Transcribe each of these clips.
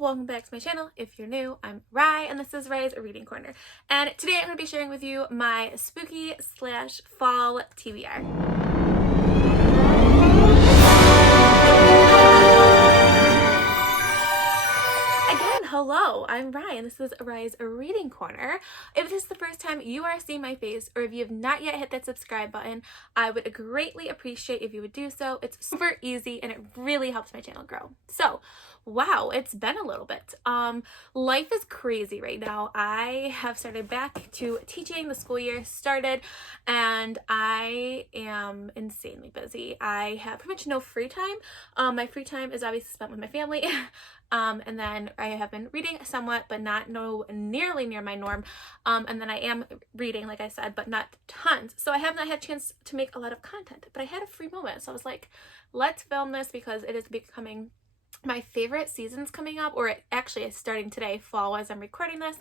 welcome back to my channel. If you're new, I'm Rye and this is Rye's Reading Corner. And today I'm going to be sharing with you my spooky slash fall TBR. Hello, I'm Rye and this is Rye's Reading Corner. If this is the first time you are seeing my face or if you have not yet hit that subscribe button, I would greatly appreciate if you would do so. It's super easy and it really helps my channel grow. So, wow, it's been a little bit. Life is crazy right now. I have started back to teaching. The school year started and I am insanely busy. I have pretty much no free time. My free time is obviously spent with my family. And then I have been reading somewhat, but not nearly near my norm. And then I am reading, like I said, but not tons. So I have not had a chance to make a lot of content, but I had a free moment. So I was like, let's film this because it is becoming my favorite seasons coming up, or it actually is starting today, fall, as I'm recording this.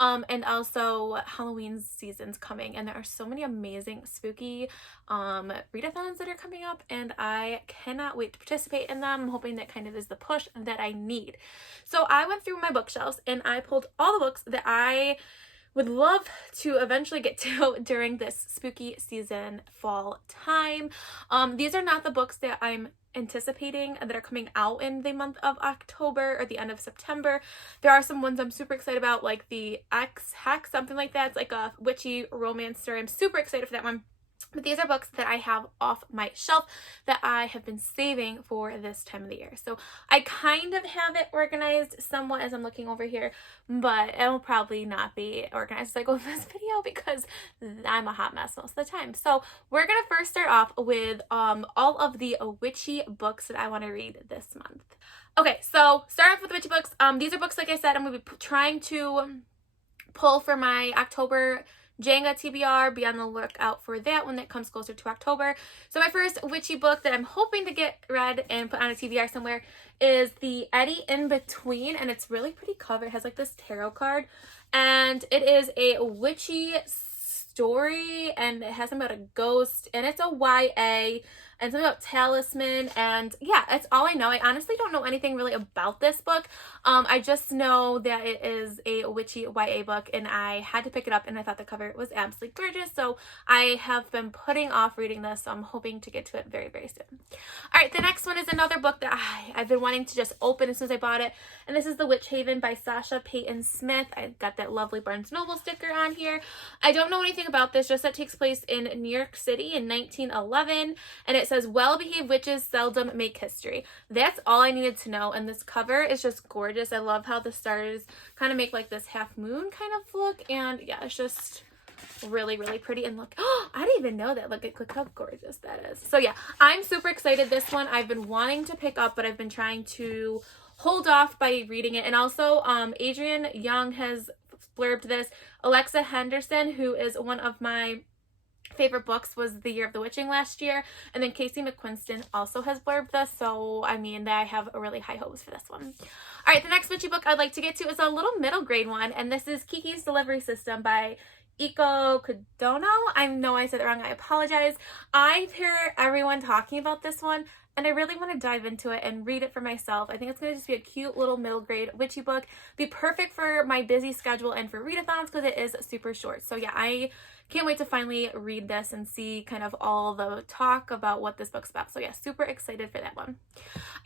And also Halloween season's coming, and there are so many amazing spooky readathons that are coming up, and I cannot wait to participate in them. I'm hoping that kind of is the push that I need. So I went through my bookshelves and I pulled all the books that I would love to eventually get to during this spooky season fall time. These are not the books that I'm anticipating that are coming out in the month of October or the end of September. There are some ones I'm super excited about, like the Hex, something like that. It's like a witchy romance story. I'm super excited for that one. But these are books that I have off my shelf that I have been saving for this time of the year. So I kind of have it organized somewhat as I'm looking over here, but it'll probably not be organized as I go through this video because I'm a hot mess most of the time. So we're going to first start off with all of the witchy books that I want to read this month. Okay, so start off with witchy books. These are books, like I said, I'm going to be trying to pull for my October Jenga TBR. Be on the lookout for that when that comes closer to October. So my first witchy book that I'm hoping to get read and put on a TBR somewhere is the Eddie in Between, and it's really pretty cover. It has like this tarot card, and it is a witchy story, and it has something about a ghost, and it's a YA, and something about talisman, and yeah, that's all I know. I honestly don't know anything really about this book. I just know that it is a witchy YA book, and I had to pick it up, and I thought the cover was absolutely gorgeous, so I have been putting off reading this, so I'm hoping to get to it very, very soon. All right, the next one is another book that I've been wanting to just open as soon as I bought it, and this is The Witch Haven by Sasha Payton Smith. I got that lovely Barnes Noble sticker on here. I don't know anything about this, just that it takes place in New York City in 1911, and it says, well-behaved witches seldom make history. That's all I needed to know, and this cover is just gorgeous. I love how the stars kind of make like this half moon kind of look, and yeah, it's just really, really pretty. And look, I didn't even know that. Look how gorgeous that is. So yeah, I'm super excited. This one I've been wanting to pick up, but I've been trying to hold off by reading it. And also Adrienne Young has blurbed this. Alexa Henderson, who is one of my favorite books, was The Year of the Witching last year, and then Casey McQuiston also has blurbed this, so I mean, I have really high hopes for this one. All right, the next witchy book I'd like to get to is a little middle grade one, and this is Kiki's Delivery System by Iko Kudono. I know I said it wrong, I apologize. I hear everyone talking about this one, and I really want to dive into it and read it for myself. I think it's going to just be a cute little middle grade witchy book. Be perfect for my busy schedule and for readathons because it is super short. So yeah, I can't wait to finally read this and see kind of all the talk about what this book's about. So yeah, super excited for that one.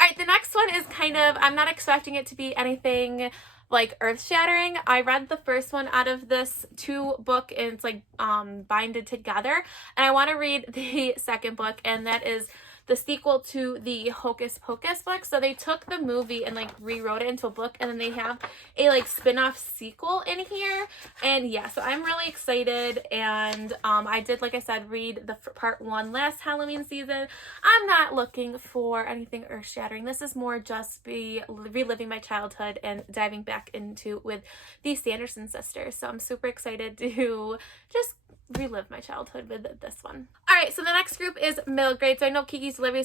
All right, the next one is kind of, I'm not expecting it to be anything like earth-shattering. I read the first one out of this two book, and it's like binded together, and I want to read the second book, and that is the sequel to the Hocus Pocus book. So they took the movie and like rewrote it into a book, and then they have a like spin-off sequel in here. And yeah, so I'm really excited. And I did, like I said, read the part one last Halloween season. I'm not looking for anything earth-shattering. This is more just reliving my childhood and diving back into with the Sanderson sisters. So I'm super excited to just relive my childhood with this one. All right, so the next group is middle grade. So I know Kiki's delivery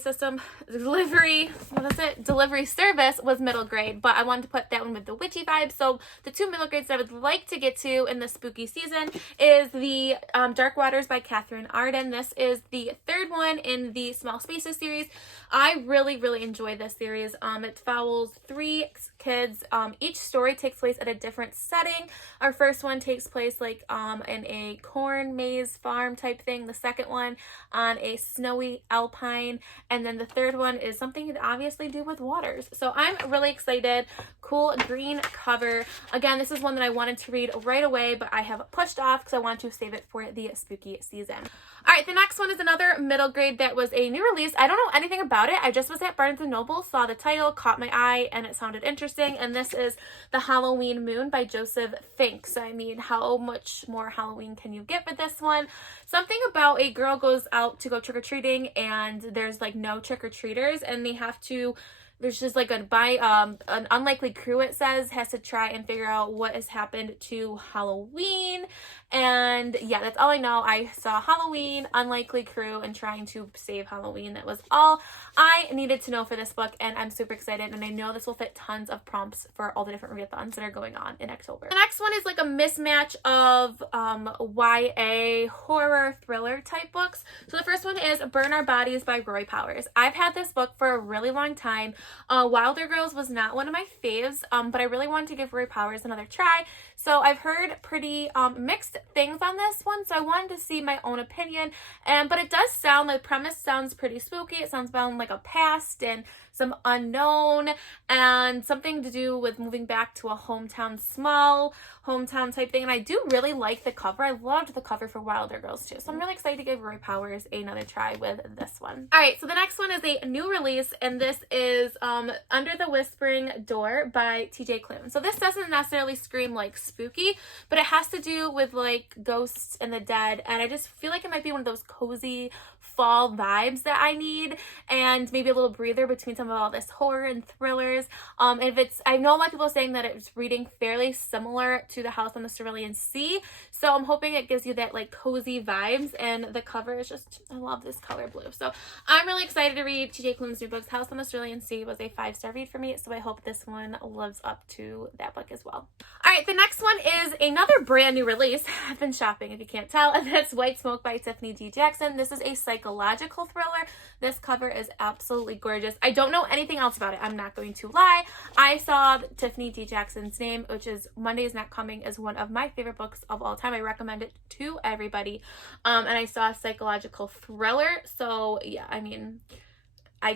service was middle grade, but I wanted to put that one with the witchy vibe. So the two middle grades that I would like to get to in the spooky season is the Dark Waters by Catherine Arden. This is the third one in the Small Spaces series. I really, really enjoy this series. It follows 3 kids. Each story takes place at a different setting. Our first one takes place like in a corn maze farm type thing. The second one on a snowy alpine, and then the third one is something to obviously do with waters. So I'm really excited. Cool green cover. Again, this is one that I wanted to read right away, but I have pushed off because I want to save it for the spooky season. All right, the next one is another middle grade that was a new release. I don't know anything about it. I just was at Barnes & Noble, saw the title, caught my eye, and it sounded interesting. And this is The Halloween Moon by Joseph Fink. So, I mean, how much more Halloween can you get with this one? Something about a girl goes out to go trick-or-treating, and there's, like, no trick-or-treaters, and they have to... There's just like an unlikely crew, it says, has to try and figure out what has happened to Halloween. And yeah, that's all I know. I saw Halloween, unlikely crew, and trying to save Halloween. That was all I needed to know for this book, and I'm super excited. And I know this will fit tons of prompts for all the different readathons that are going on in October. The next one is like a mismatch of YA horror thriller type books. So the first one is Burn Our Bodies by Roy Powers. I've had this book for a really long time. Wilder Girls was not one of my faves, but I really wanted to give Roy Powers another try. So I've heard pretty mixed things on this one, so I wanted to see my own opinion. But it does sound, the premise sounds pretty spooky. It sounds about like a past and some unknown and something to do with moving back to a small hometown type thing. And I do really like the cover. I loved the cover for Wilder Girls too. So I'm really excited to give Roy Powers another try with this one. All right, so the next one is a new release, and this is Under the Whispering Door by TJ Klune. So this doesn't necessarily scream like spooky, but it has to do with like ghosts and the dead, and I just feel like it might be one of those cozy fall vibes that I need, and maybe a little breather between some of all this horror and thrillers. I know a lot of people are saying that it's reading fairly similar to The House on the Cerulean Sea, so I'm hoping it gives you that like cozy vibes, and the cover is just, I love this color blue. So I'm really excited to read TJ Klune's new books. House on the Cerulean Sea was a 5-star read for me, so I hope this one lives up to that book as well. All right, the next one is another brand new release. I've been shopping if you can't tell, and that's White Smoke by Tiffany D. Jackson. This is a psychological thriller. This cover is absolutely gorgeous. I don't know anything else about it. I'm not going to lie. I saw Tiffany D. Jackson's Name, which is Monday Is Not Coming, is one of my favorite books of all time. I recommend it to everybody. And I saw a psychological thriller. So yeah, I mean, I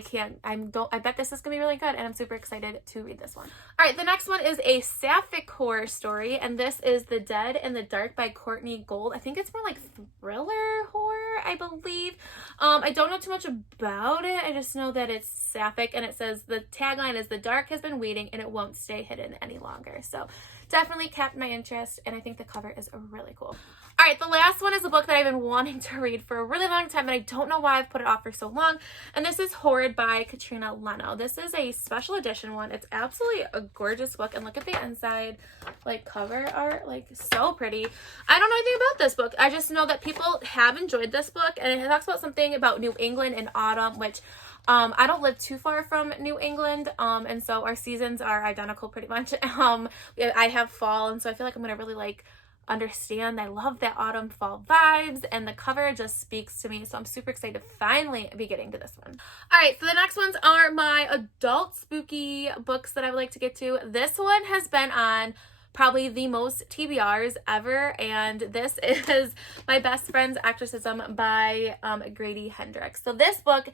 bet this is gonna be really good, and I'm super excited to read this one. All right, the next one is a sapphic horror story, and this is The Dead in the Dark by Courtney Gold. I think it's more like thriller horror, I believe. I don't know too much about it. I just know that it's sapphic, and it says the tagline is "The dark has been waiting, and it won't stay hidden any longer." So definitely kept my interest, and I think the cover is really cool. All right, the last one is a book that I've been wanting to read for a really long time, and I don't know why I've put it off for so long, and this is Horrid by Katrina Leno. This is a special edition one. It's absolutely a gorgeous book, and look at the inside, like, cover art, like, so pretty. I don't know anything about this book. I just know that people have enjoyed this book, and it talks about something about New England in autumn, which I don't live too far from New England, and so our seasons are identical pretty much. I have fall, and so I feel like I'm going to really, like, understand. I love that autumn fall vibes, and the cover just speaks to me, so I'm super excited to finally be getting to this one. All right, so the next ones are my adult spooky books that I would like to get to. This one has been on probably the most TBRs ever, and this is My Best Friend's Exorcism by Grady Hendrix. So this book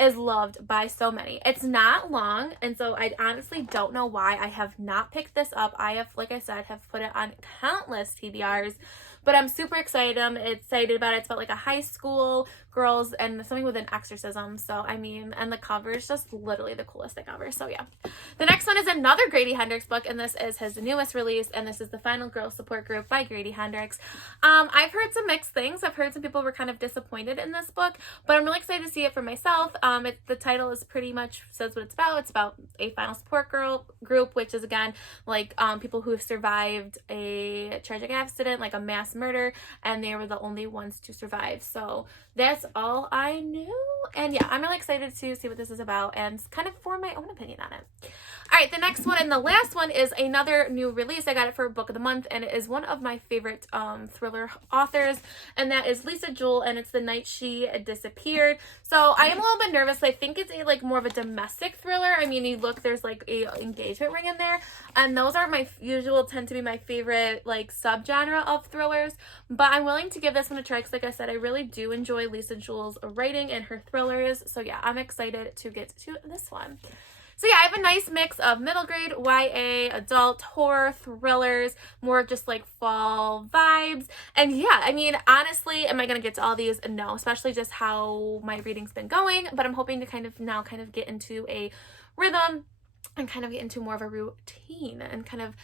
is loved by so many. It's not long, and so I honestly don't know why I have not picked this up. I have, like I said, have put it on countless TBRs, but I'm super excited. I'm excited about it. It's about like a high school girls and something with an exorcism. So, I mean, and the cover is just literally the coolest thing ever. So, yeah. The next one is another Grady Hendrix book, and this is his newest release, and this is The Final Girl Support Group by Grady Hendrix. I've heard some mixed things. I've heard some people were kind of disappointed in this book, but I'm really excited to see it for myself. The title is pretty much says what it's about. It's about a final support group, which is again like people who have survived a tragic accident, like a mass murder, and they were the only ones to survive. So that's all I knew. And yeah, I'm really excited to see what this is about and kind of form my own opinion on it. All right, the next one and the last one is another new release. I got it for Book of the Month, and it is one of my favorite thriller authors, and that is Lisa Jewell, and it's The Night She Disappeared. So I am a little bit nervous. I think it's like more of a domestic thriller. I mean, you look, there's like a engagement ring in there, and those are my tend to be my favorite like subgenre of thrillers. But I'm willing to give this one a try because, like I said, I really do enjoy Lisa Jewell's writing and her thrillers. So yeah, I'm excited to get to this one. So yeah, I have a nice mix of middle grade, YA, adult, horror, thrillers, more just like fall vibes. And yeah, I mean, honestly, am I going to get to all these? No, especially just how my reading's been going. But I'm hoping to kind of get into a rhythm and kind of get into more of a routine and kind of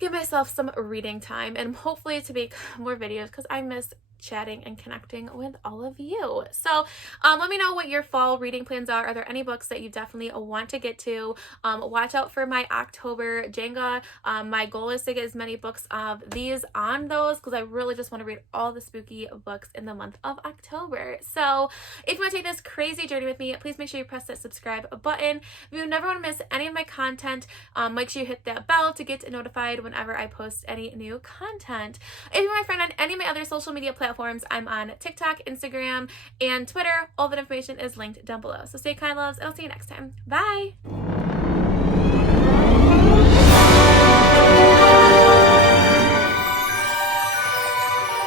give myself some reading time and hopefully to make more videos because I miss chatting and connecting with all of you. So let me know what your fall reading plans are. Are there any books that you definitely want to get to? Watch out for my October Jenga. My goal is to get as many books of these on those because I really just want to read all the spooky books in the month of October. So if you want to take this crazy journey with me, please make sure you press that subscribe button. If you never want to miss any of my content, make sure you hit that bell to get notified whenever I post any new content. If you're my friend on any of my other social media platforms, I'm on TikTok, Instagram, and Twitter. All that information is linked down below. So stay kind, loves, and I'll see you next time. Bye!